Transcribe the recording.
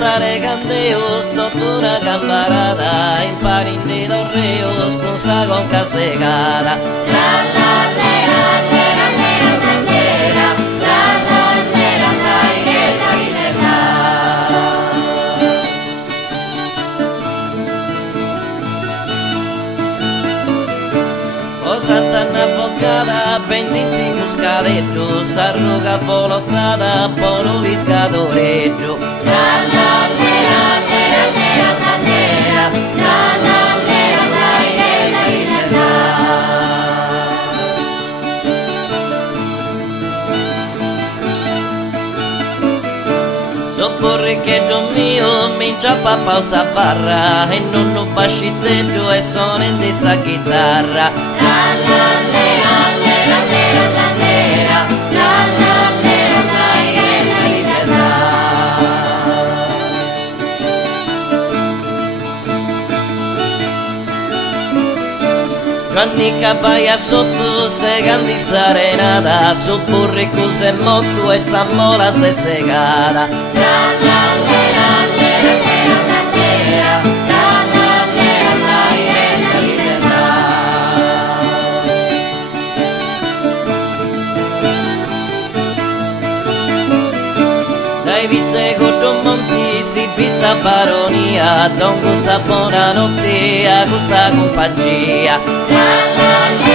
cantare candeos, tocco una camparata, imparinde dos reos con sa conca segada. La la lera, lera, lera, la lera, la la lera, la ireta, ireta. O Sant'Anna Boccata, pendenti muscadetto, s'arruga polocrata, polo viscadoretto. La la lera, lera, lera, la lera, la la lera, la ireta, ireta. Sopporre che Don mio mi inciappa pausa barra e non lo bascitetto e sono in dessa chitarra. La la lera, lera, lera, la lera, la la lera, la ireta, ireta. Gianni Cabbaia sotto se candi sarenata, sopporre cose motto e s'ammola se segata. La la lera, lera, lera, la lera, la la lera, la ireta, ireta. Dai Vizze Monti si pissa baronia, dongo sa buonanotte a questa compagnia. La la la.